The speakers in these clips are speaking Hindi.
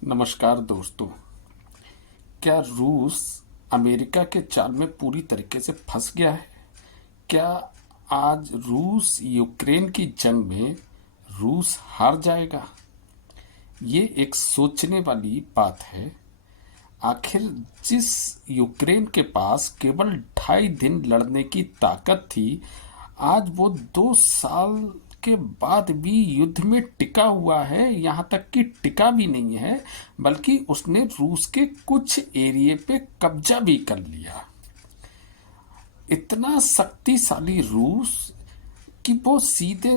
नमस्कार दोस्तों। क्या रूस अमेरिका के जाल में पूरी तरीके से फंस गया है? क्या आज रूस यूक्रेन की जंग में रूस हार जाएगा? ये एक सोचने वाली बात है। आखिर जिस यूक्रेन के पास केवल 2.5 दिन लड़ने की ताकत थी, आज वो 2 साल के बाद भी युद्ध में टिका हुआ है। यहाँ तक कि टिका भी नहीं है, बल्कि उसने रूस के कुछ एरिया पे कब्जा भी कर लिया। इतना शक्तिशाली रूस कि वो सीधे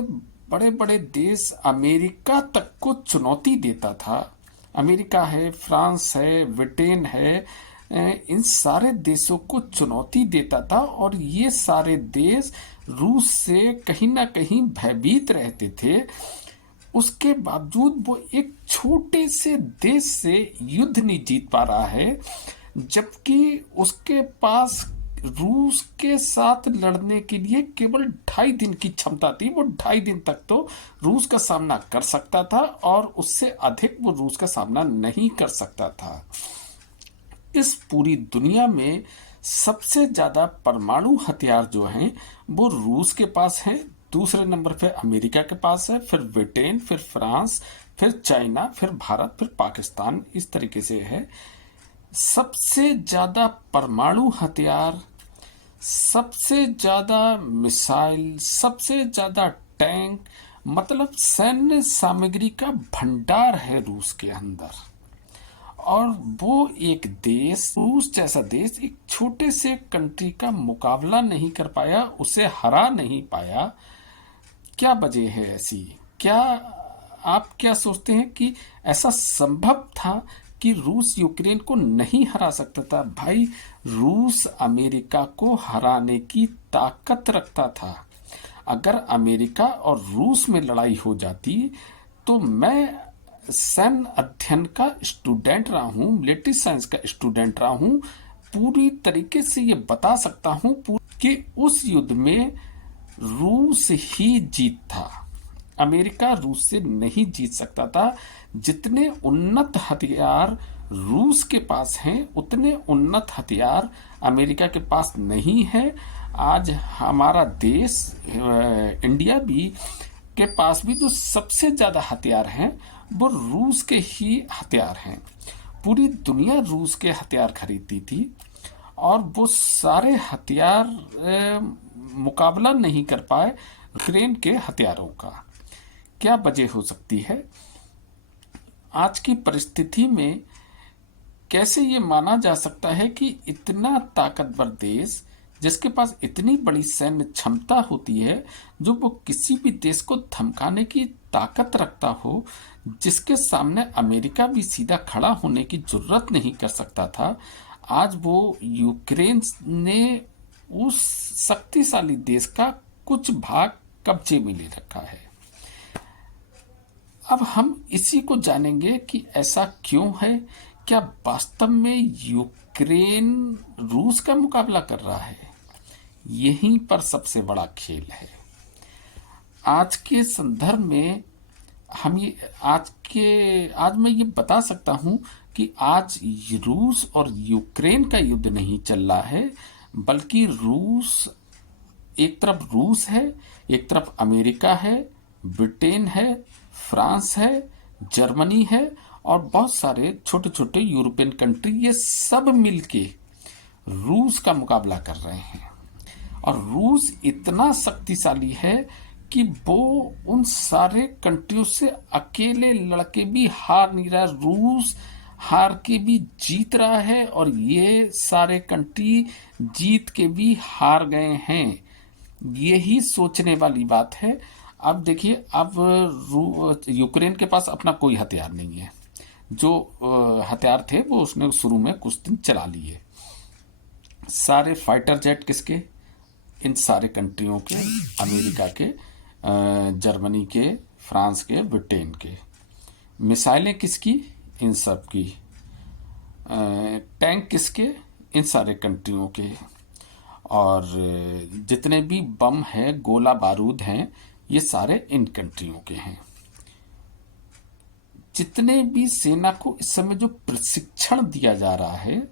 बड़े बड़े देश अमेरिका तक को चुनौती देता था। अमेरिका है, फ्रांस है, ब्रिटेन है, इन सारे देशों को चुनौती देता था और ये सारे देश रूस से कहीं ना कहीं भयभीत रहते थे। उसके बावजूद वो एक छोटे से देश से युद्ध नहीं जीत पा रहा है, जबकि उसके पास रूस के साथ लड़ने के लिए केवल 2.5 दिन की क्षमता थी। वो 2.5 दिन तक तो रूस का सामना कर सकता था और उससे अधिक वो रूस का सामना नहीं कर सकता था। इस पूरी दुनिया में सबसे ज्यादा परमाणु हथियार जो हैं वो रूस के पास है। दूसरे नंबर पे अमेरिका के पास है, फिर ब्रिटेन, फिर फ्रांस, फिर चाइना, फिर भारत, फिर पाकिस्तान, इस तरीके से है। सबसे ज्यादा परमाणु हथियार, सबसे ज्यादा मिसाइल, सबसे ज्यादा टैंक, मतलब सैन्य सामग्री का भंडार है रूस के अंदर। और वो एक देश, रूस जैसा देश, एक छोटे से कंट्री का मुकाबला नहीं कर पाया, उसे हरा नहीं पाया। क्या वजह है ऐसी? क्या आप क्या सोचते हैं कि ऐसा संभव था कि रूस यूक्रेन को नहीं हरा सकता था? भाई, रूस अमेरिका को हराने की ताकत रखता था। अगर अमेरिका और रूस में लड़ाई हो जाती तो मैं सैन्य अध्ययन का स्टूडेंट रहा हूँ, मिलिट्री साइंस का स्टूडेंट रहा हूँ, पूरी तरीके से ये बता सकता हूँ कि उस युद्ध में रूस ही जीत था। अमेरिका रूस से नहीं जीत सकता था। जितने उन्नत हथियार रूस के पास हैं, उतने उन्नत हथियार अमेरिका के पास नहीं है। आज हमारा देश इंडिया भी के पास भी जो सबसे ज्यादा हथियार हैं वो रूस के ही हथियार हैं। पूरी दुनिया रूस के हथियार खरीदती थी और वो सारे हथियार मुकाबला नहीं कर पाए यूक्रेन के हथियारों का। क्या वजह हो सकती है? आज की परिस्थिति में कैसे ये माना जा सकता है कि इतना ताकतवर देश, जिसके पास इतनी बड़ी सैन्य क्षमता होती है, जो वो किसी भी देश को धमकाने की ताकत रखता हो, जिसके सामने अमेरिका भी सीधा खड़ा होने की जरूरत नहीं कर सकता था, आज वो यूक्रेन ने उस शक्तिशाली देश का कुछ भाग कब्जे में ले रखा है। अब हम इसी को जानेंगे कि ऐसा क्यों है। क्या वास्तव में यूक्रेन रूस का मुकाबला कर रहा है? यहीं पर सबसे बड़ा खेल है। आज के संदर्भ में हम ये आज मैं ये बता सकता हूं कि आज रूस और यूक्रेन का युद्ध नहीं चल रहा है, बल्कि एक तरफ रूस है, एक तरफ अमेरिका है, ब्रिटेन है, फ्रांस है, जर्मनी है और बहुत सारे छोटे छोटे यूरोपियन कंट्री, ये सब मिलके रूस का मुकाबला कर रहे हैं। और रूस इतना शक्तिशाली है कि वो उन सारे कंट्रियों से अकेले लड़के भी हार नहीं रहा। रूस हार के भी जीत रहा है और ये सारे कंट्री जीत के भी हार गए हैं। यही सोचने वाली बात है। अब देखिए, अब यूक्रेन के पास अपना कोई हथियार नहीं है। जो हथियार थे वो उसने शुरू में कुछ दिन चला लिए। सारे फाइटर जेट किसके? इन सारे कंट्रियों के, अमेरिका के, जर्मनी के, फ्रांस के, ब्रिटेन के। मिसाइलें किसकी? इन सब की। टैंक किसके? इन सारे कंट्रियों के। और जितने भी बम है, गोला बारूद हैं, ये सारे इन कंट्रियों के हैं। जितने भी सेना को इस समय जो प्रशिक्षण दिया जा रहा है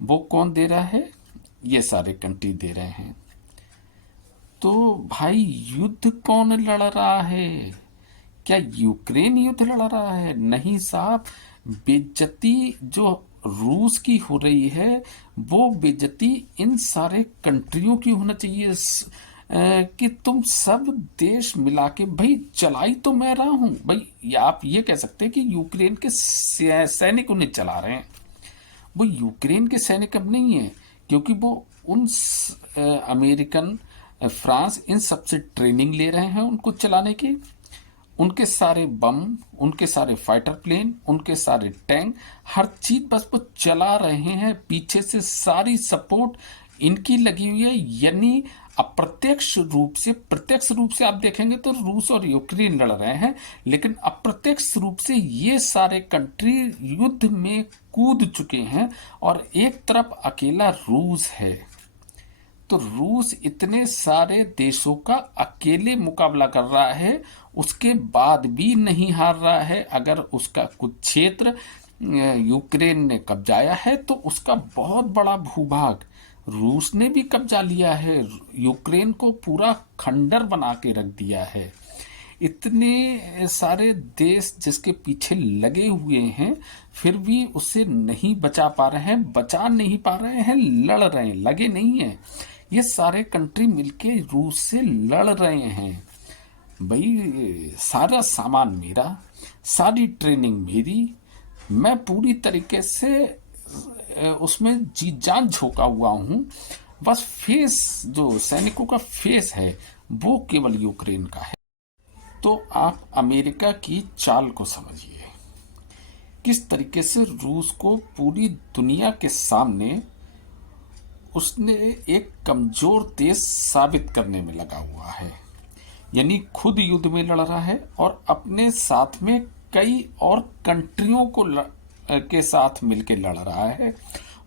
वो कौन दे रहा है? ये सारे कंट्री दे रहे हैं। तो भाई युद्ध कौन लड़ रहा है? क्या यूक्रेन युद्ध लड़ रहा है? नहीं साहब, बेइज्जती जो रूस की हो रही है वो बेइज्जती इन सारे कंट्रियों की होना चाहिए। कि तुम सब देश मिला के, भाई चलाई तो मैं रहा हूं भाई, या आप ये कह सकते हैं कि यूक्रेन के सैनिक उन्हें चला रहे हैं। वो यूक्रेन के सैनिक अब नहीं है, क्योंकि वो उन अमेरिकन, फ्रांस, इन सब से ट्रेनिंग ले रहे हैं उनको चलाने की। उनके सारे बम, उनके सारे फाइटर प्लेन, उनके सारे टैंक, हर चीज बस वो चला रहे हैं। पीछे से सारी सपोर्ट इनकी लगी हुई है। यानी अप्रत्यक्ष रूप से, प्रत्यक्ष रूप से आप देखेंगे तो रूस और यूक्रेन लड़ रहे हैं, लेकिन अप्रत्यक्ष रूप से ये सारे कंट्री युद्ध में कूद चुके हैं और एक तरफ अकेला रूस है। तो रूस इतने सारे देशों का अकेले मुकाबला कर रहा है, उसके बाद भी नहीं हार रहा है। अगर उसका कुछ क्षेत्र यूक्रेन ने कब्जाया है तो उसका बहुत बड़ा भूभाग रूस ने भी कब्जा लिया है, यूक्रेन को पूरा खंडर बना के रख दिया है। इतने सारे देश जिसके पीछे लगे हुए हैं, फिर भी उसे नहीं बचा पा रहे हैं, बचा नहीं पा रहे हैं, लड़ रहे हैं, लगे नहीं हैं। ये सारे कंट्री मिलके रूस से लड़ रहे हैं। भाई सारा सामान मेरा, सारी ट्रेनिंग मेरी, मैं पूरी तरीके से उसमें जी जान झोंका हुआ हूं। बस फेस, जो सैनिकों का फेस है वो केवल यूक्रेन का है। तो आप अमेरिका की चाल को समझिए, किस तरीके से रूस को पूरी दुनिया के सामने उसने एक कमजोर देश साबित करने में लगा हुआ है। यानी खुद युद्ध में लड़ रहा है और अपने साथ में कई और कंट्रियों को के साथ मिलकर लड़ रहा है।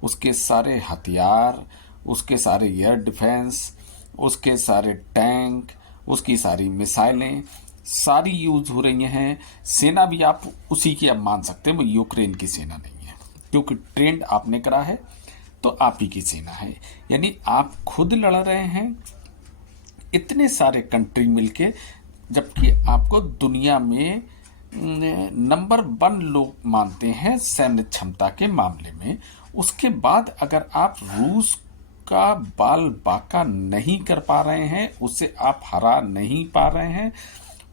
उसके सारे हथियार, उसके सारे एयर डिफेंस, उसके सारे टैंक, उसकी सारी मिसाइलें सारी यूज हो रही हैं। सेना भी आप उसी की अब मान सकते हैं, वो यूक्रेन की सेना नहीं है, क्योंकि ट्रेंड आपने करा है तो आप ही की सेना है। यानी आप खुद लड़ रहे हैं, इतने सारे कंट्री मिलके, जबकि आपको दुनिया में नंबर 1 लोग मानते हैं सैन्य क्षमता के मामले में। उसके बाद अगर आप रूस का बाल बाका नहीं कर पा रहे हैं, उसे आप हरा नहीं पा रहे हैं,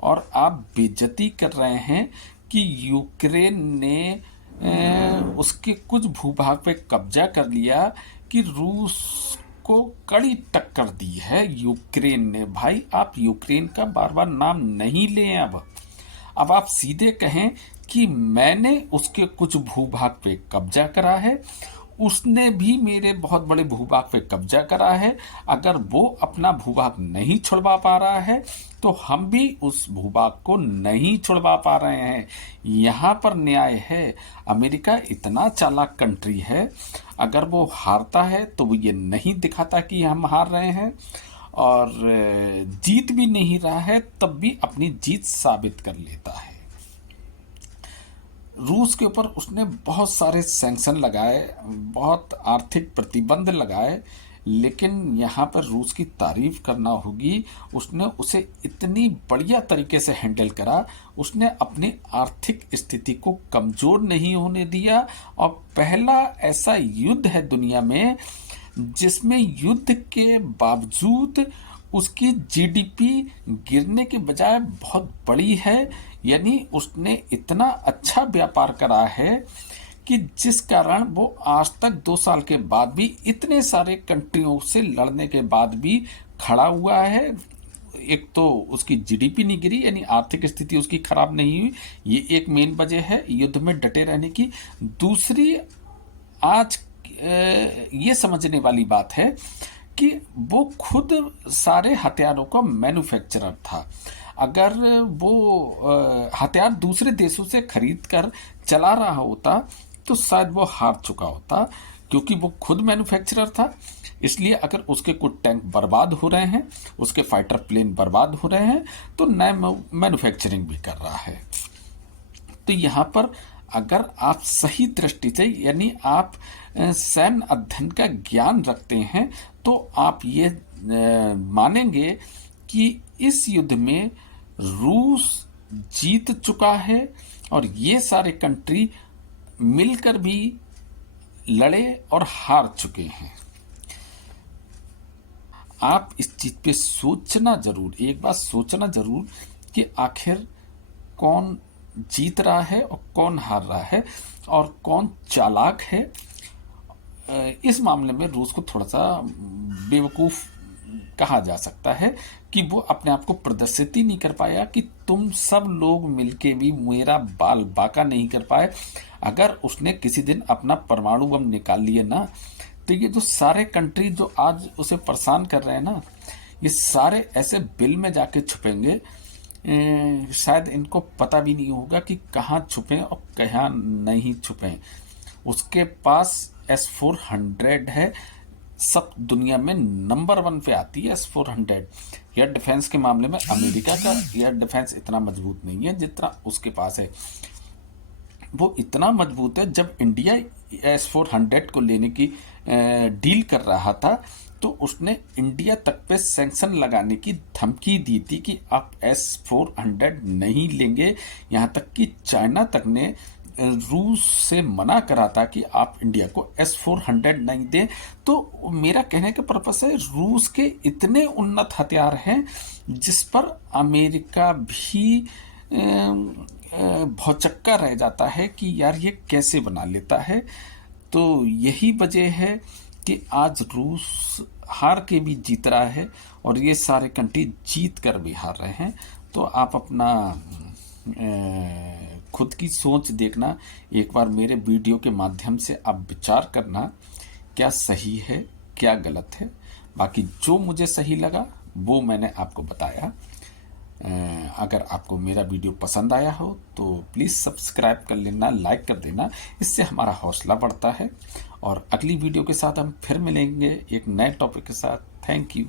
और आप बेइज्जती कर रहे हैं कि यूक्रेन ने उसके कुछ भूभाग पे कब्जा कर लिया, कि रूस को कड़ी टक्कर दी है यूक्रेन ने। भाई आप यूक्रेन का बार बार नाम नहीं लें। अब आप सीधे कहें कि मैंने उसके कुछ भूभाग पे कब्जा करा है, उसने भी मेरे बहुत बड़े भूभाग पे कब्जा करा है। अगर वो अपना भूभाग नहीं छुड़वा पा रहा है तो हम भी उस भूभाग को नहीं छुड़वा पा रहे हैं। यहाँ पर न्याय है। अमेरिका इतना चालाक कंट्री है, अगर वो हारता है तो वो ये नहीं दिखाता कि हम हार रहे हैं, और जीत भी नहीं रहा है तब भी अपनी जीत साबित कर लेता है। रूस के ऊपर उसने बहुत सारे सैंक्शन लगाए, बहुत आर्थिक प्रतिबंध लगाए, लेकिन यहाँ पर रूस की तारीफ करना होगी, उसने उसे इतनी बढ़िया तरीके से हैंडल करा। उसने अपनी आर्थिक स्थिति को कमजोर नहीं होने दिया, और पहला ऐसा युद्ध है दुनिया में जिसमें युद्ध के बावजूद उसकी जीडीपी गिरने के बजाय बहुत बड़ी है। यानी उसने इतना अच्छा व्यापार करा है कि जिस कारण वो आज तक 2 साल के बाद भी इतने सारे कंट्रियों से लड़ने के बाद भी खड़ा हुआ है। एक तो उसकी जीडीपी नहीं गिरी, यानी आर्थिक स्थिति उसकी खराब नहीं हुई, ये एक मेन वजह है युद्ध में डटे रहने की। दूसरी, आज ये समझने वाली बात है कि वो खुद सारे हथियारों का मैन्युफैक्चरर था। अगर वो हथियार दूसरे देशों से खरीद कर चला रहा होता तो शायद वो हार चुका होता, क्योंकि वो खुद मैन्युफैक्चरर था। इसलिए अगर उसके कुछ टैंक बर्बाद हो रहे हैं, उसके फाइटर प्लेन बर्बाद हो रहे हैं, तो नए मैन्युफैक्चरिंग भी कर रहा है। तो यहाँ पर अगर आप सही दृष्टि से यानी आप सैन्य अध्ययन का ज्ञान रखते हैं तो आप ये मानेंगे कि इस युद्ध में रूस जीत चुका है और ये सारे कंट्री मिलकर भी लड़े और हार चुके हैं। आप इस चीज पे सोचना जरूर, एक बात सोचना जरूर कि आखिर कौन जीत रहा है और कौन हार रहा है और कौन चालाक है। इस मामले में रूस को थोड़ा सा बेवकूफ कहा जा सकता है कि वो अपने आप को प्रदर्शित ही नहीं कर पाया कि तुम सब लोग मिलके भी मेरा बाल बाका नहीं कर पाए। अगर उसने किसी दिन अपना परमाणु बम निकाल लिए ना, तो ये जो सारे कंट्री जो आज उसे परेशान कर रहे हैं ना, ये सारे ऐसे बिल में जाके छुपेंगे, शायद इनको पता भी नहीं होगा कि कहाँ छुपे और कहाँ नहीं छुपे। उसके पास S-400 है, सब दुनिया में नंबर 1 पे आती है S-400। एयर डिफेंस के मामले में अमेरिका का एयर डिफेंस इतना मजबूत नहीं है जितना उसके पास है। वो इतना मजबूत है, जब इंडिया S-400 को लेने की डील कर रहा था तो उसने इंडिया तक पे सैंक्शन लगाने की धमकी दी थी कि आप S-400 नहीं लेंगे। यहाँ तक कि चाइना तक ने रूस से मना करा था कि आप इंडिया को S-400 नहीं दें। तो मेरा कहने का पर्पस है, रूस के इतने उन्नत हथियार हैं जिस पर अमेरिका भी भौचक्का रह जाता है कि यार ये कैसे बना लेता है। तो यही वजह है कि आज रूस हार के भी जीत रहा है और ये सारे कंट्री जीत कर भी हार रहे हैं। तो आप अपना खुद की सोच देखना, एक बार मेरे वीडियो के माध्यम से आप विचार करना क्या सही है क्या गलत है। बाकी जो मुझे सही लगा वो मैंने आपको बताया। अगर आपको मेरा वीडियो पसंद आया हो तो प्लीज़ सब्सक्राइब कर लेना, लाइक कर देना, इससे हमारा हौसला बढ़ता है। और अगली वीडियो के साथ हम फिर मिलेंगे एक नए टॉपिक के साथ। Thank you.